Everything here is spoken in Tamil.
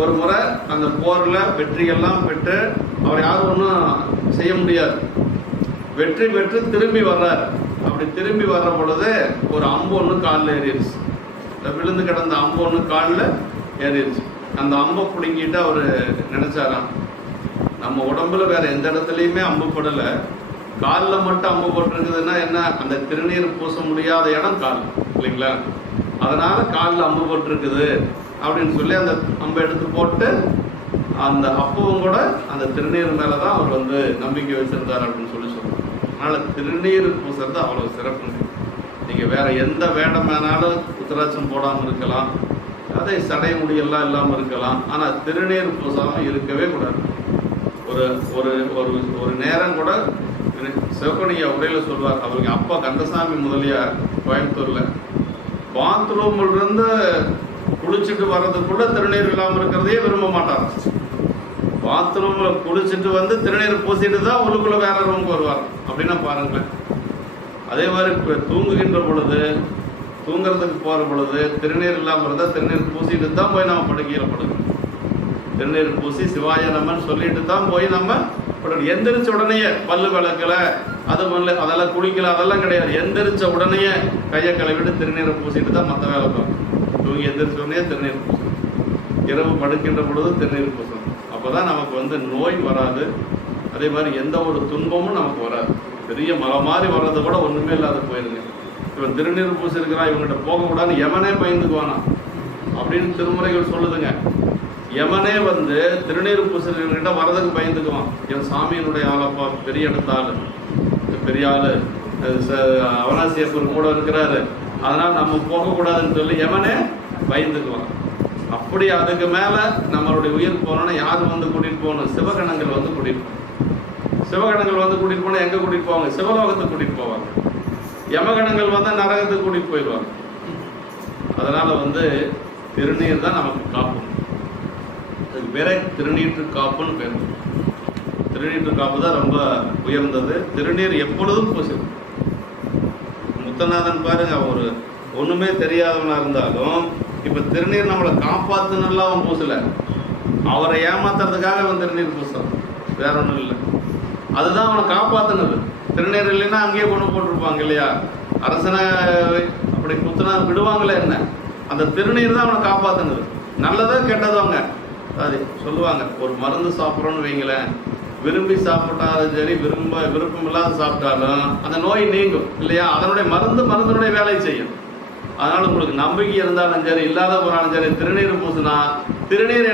ஒரு முறை அந்த போரில் வெற்றியெல்லாம் பெற்று அவர் யாரும் ஒன்றும் செய்ய முடியாது. வெற்றி பெற்று திரும்பி வர்றார். அப்படி திரும்பி வர்ற பொழுது ஒரு அம்பு ஒன்று காலில் ஏறிடுச்சு. விழுந்து கிடந்த அம்பு ஒன்று காலில் ஏறிடுச்சு. அந்த அம்பை பிடுங்கிட்டு அவர் நினைச்சாராம், நம்ம உடம்புல வேற எந்த இடத்துலையுமே அம்பு படலை, காலில் மட்டும் அம்பு போட்டிருக்குதுன்னா என்ன, அந்த திருநீர் பூச முடியாத இடம் கால் இல்லைங்களா, அதனால காலில் அம்பு போட்டிருக்குது அப்படின்னு சொல்லி அந்த அம்பை எடுத்து போட்டு அந்த அப்பவும் கூட அந்த திருநீர் மேலே தான் அவர் வந்து நம்பிக்கை வச்சிருந்தார் அப்படின்னு சொல்லி சொல்றாரு. அதனால திருநீர் பூசுறது அவ்வளவு சிறப்புங்க. நீங்கள் வேற எந்த வேடமானாலும் உத்தராட்சம் போடாமல் இருக்கலாம், அதே சடை முடியெல்லாம் இல்லாமல் இருக்கலாம், ஆனால் திருநீர் பூசாமல் இருக்கவே கூடாது. ஒரு ஒரு ஒரு ஒரு நேரம் கூட சிவகணிய உரையில் சொல்வார். அவருக்கு அப்பா கந்தசாமி முதலியார் கோயம்புத்தூரில் பாத்ரூம்ல இருந்து குளிச்சுட்டு வர்றதுக்குள்ள திருநீர் இல்லாமல் இருக்கிறதையே விரும்ப மாட்டார். பாத்ரூம்ல குளிச்சுட்டு வந்து திருநீர் பூசிட்டு தான் உள்ளுக்குள்ள வேற ரூமுக்கு வருவார். அப்படின்னா பாருங்களேன். அதே மாதிரி தூங்குகின்ற பொழுது, தூங்குறதுக்கு போற பொழுது திருநீர் இல்லாமல் இருந்தால் திருநீர் பூசிட்டு தான் போய் நம்ம படுக்கையில படுக்கணும். திருநீர் பூசி சிவாய நம்மன்னு சொல்லிட்டு தான் போய் நம்ம படுக்கணும். எந்திரிச்ச உடனே பல்லு விளக்கல, அது பண்ணல, அதெல்லாம் குளிக்கல, அதெல்லாம் கிடையாது. எந்திரிச்ச உடனே கையை கழுவிட்டு திருநீரை பூசிட்டு தான் மற்ற வேலை பார்க்கணும். தூங்கி எந்திரிச்ச உடனே திருநீர் பூசணும். இரவு படுக்கின்ற பொழுது திருநீர் பூசணும். அப்போதான் நமக்கு வந்து நோய் வராது. அதே மாதிரி எந்த ஒரு துன்பமும் நமக்கு வராது. பெரிய மலை மாதிரி வர்றது கூட ஒன்றுமே இல்லாத போயிருங்க. இவன் திருநீர் பூசிருக்கிறான், இவங்ககிட்ட போகக்கூடாதுன்னு எவனே பயந்துக்குவானா அப்படின்னு திருமுறைகள் சொல்லுதுங்க. யமனே வந்து திருநீர் பூசல்கிட்ட வரதுக்கு பயந்துக்குவான். இவன் சாமியினுடைய ஆளப்பா, பெரிய இடத்த ஆளு, பெரிய ஆளு, அவனாசியப்பர் கூட இருக்கிறாரு, அதனால நம்ம போகக்கூடாதுன்னு சொல்லி யமனே பயந்துக்குவான். அப்படி அதுக்கு மேல நம்மளுடைய உயிர் போனோன்னா யார் வந்து கூட்டிட்டு போகணும்? சிவகணங்கள் வந்து கூட்டிட்டு போகணும். சிவகணங்கள் வந்து கூட்டிட்டு போனா எங்க கூட்டிட்டு போவாங்க? சிவலோகத்துக்கு கூட்டிட்டு போவாங்க. யமகணங்கள் வந்தா நரகத்துக்கு கூட்டிட்டு போயிடுவாங்க. அதனால வந்து திருநீர் தான் நமக்கு காப்பு. அதுக்கு பேரே திருநீற்று காப்புன்னு பேர். திருநீற்று காப்பு தான் ரொம்ப உயர்ந்தது. திருநீர் எப்பொழுதும் பூசிடும். முத்தநாதன் பாருங்க, ஒரு ஒண்ணுமே தெரியாதவனா இருந்தாலும் இப்ப திருநீர் நம்மளை காப்பாத்துனெல்லாம் அவன் பூசல, அவரை ஏமாத்துறதுக்காக அவன் திருநீர் பூசுறான், வேற ஒன்றும் இல்லை. அதுதான் அவனை காப்பாத்துனது. திருநீர் இல்லைன்னா அங்கேயே கொண்டு போட்டிருப்பாங்க இல்லையா, அரசனை அப்படி குத்துனா விடுவாங்களே என்ன, அந்த திருநீர் தான் அவனை காப்பாத்துனது. நல்லதோ கெட்டதோங்க அது சொல்லுவாங்க. ஒரு மருந்து சாப்பிட்றோன்னு வைங்களேன், விரும்பி சாப்பிட்டாலும் சரி, விருப்பம் இல்லாத சாப்பிட்டாலும் அந்த நோய் நீங்கும் இல்லையா, அதனுடைய மருந்தினுடைய வேலையை செய்யும். அதனால உங்களுக்கு நம்பிக்கை இருந்தாலும் சரி, இல்லாத போனாலும் சரி, திருநீர் பூசினா திருநீர்